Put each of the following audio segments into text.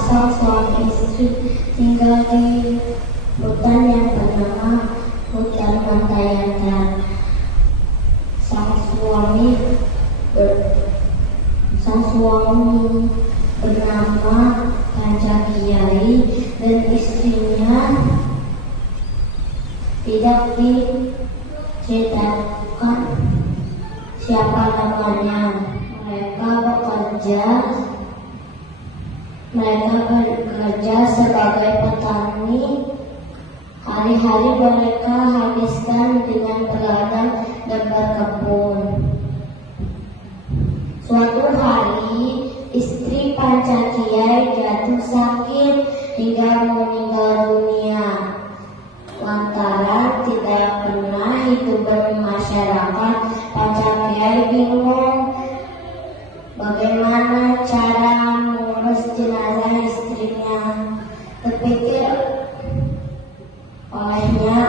sepasang suami istri tinggal di hutan yang bernama hutan Mantayanta. Sang suami bernama Pancakiai dan istrinya tidak diceritakan siapa namanya. Mereka bekerja sebagai petani. Hari-hari mereka habiskan dengan berladang dan berkebun. Suatu hari, istri Pancakiai jatuh sakit hingga meninggal dunia. Lantaran tidak pernah hidup bermasyarakat, Pancakiai bingung bagaimana cara mengurus jenazah istrinya. Terpikir olehnya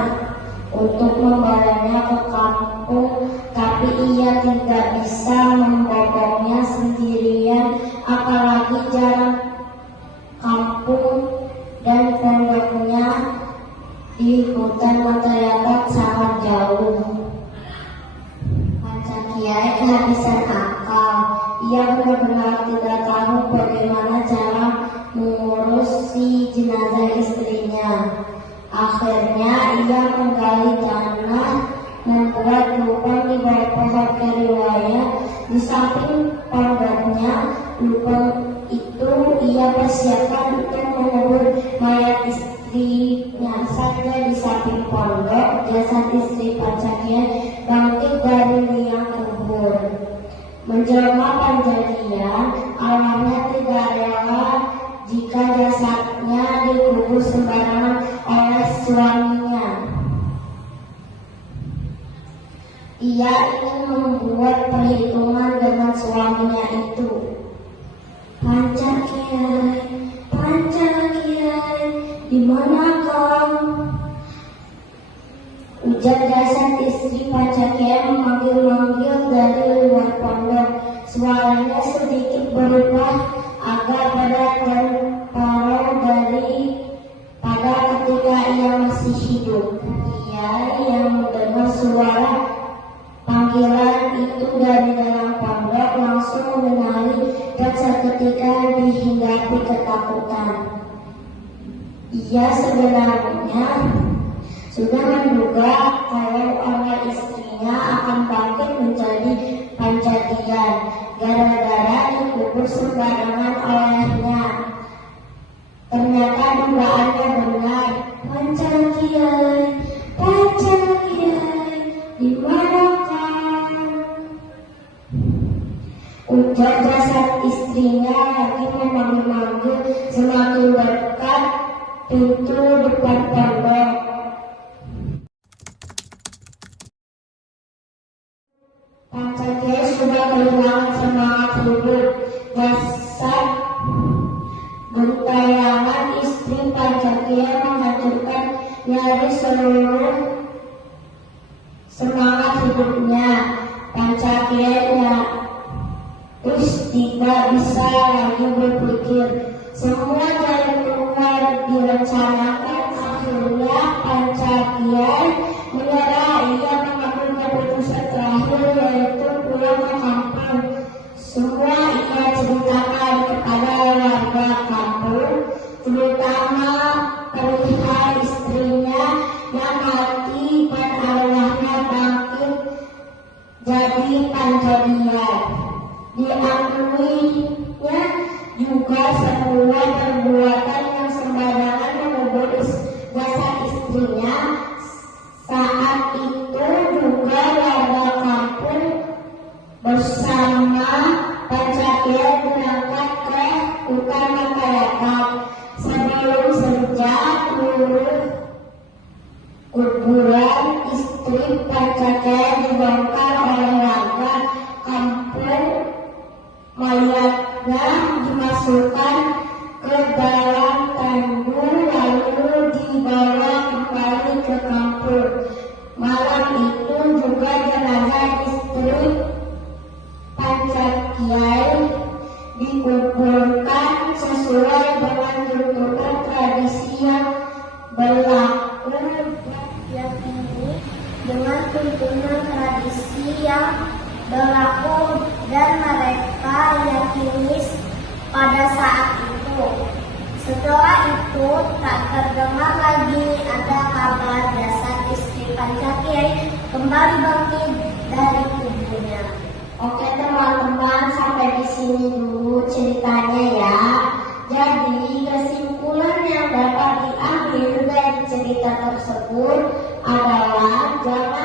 untuk membawanya ke kampung, tapi ia tidak bisa membawanya sendirian, apalagi jarak kampung dan pondoknya di hutan Mantayanta sangat jauh. Pancakiai kehabisan akal. Ia benar-benar tidak tahu bagaimana cara mengurusi jenazah istrinya. Akhirnya ia menggali tanah, membuat lubang di bawah pohon keriwaya di samping pondoknya. Lubang itu ia persiapkan untuk mengubur mayat istrinya. Saja di samping pondok, jasad istri Pancakiai bangkit dari liang kubur. Menjelma Pancakiai, awalnya tidak rela jika jasadnya dikubur sembarangan oleh suaminya. Ia ingin membuat perhitungan dengan suaminya itu. Pancakiai, Pancakiai, di mana kau? Ujar jasad istri Pancakiai memanggil-manggil dari luar pondok. Suaranya sedikit berubah, agak berat dan parau daripada ketika ia masih hidup. Ia yang mendengar suara panggilan itu dari dalam pondok langsung mengenali dan seketika dihinggapi ketakutan. Ia sebenarnya sudah menduga kalau oleh istrinya akan bangkit menjadi Pancakiai gara-gara dikubur sembarangan olehnya. Ternyata dugaannya benar. Pancakiai, Pancakiai, di mana kau? Ujar jasad istrinya lagi memanggil-manggil semakin dekat pintu depan pondok. Pancakiai sudah kehilangan semangat hidup. Jasad gentayangan istri Pancakiai menghancurkan nyaris seluruh semangat hidupnya. Pancakiai terus tidak bisa lagi berpikir. Semua jalan keluar direncanakan. Akhirnya Pancakiai menyerah. Ia mengambil keputusan terakhir, yaitu pulang ke kampung. Semua ia ceritakan kepada warga kampung, terutama perihal istrinya yang mati dan arwahnya bangkit jadi Pancakiai. Diakuinya juga semua perbuatan yang sembarangan mengubur jasad istrinya. Saat itu juga warga kampung bersama Pancakiai berangkat ke hutan Mantayanta. Sebelum senja, kuburan istri Pancakiai dibongkar oleh warga kampung. Mayatnya dimasukkan ke dalam tandu lalu dibawa kembali ke kampung. Malam itu juga jenazah istri Pancakiai dikuburkan sesuai dengan Setelah itu tak terdengar lagi ada kabar jasad istri Pancakiai kembali bangkit dari kuburnya. Oke teman-teman, sampai di sini dulu ceritanya ya. Jadi kesimpulan yang dapat diambil dari cerita tersebut adalah jangan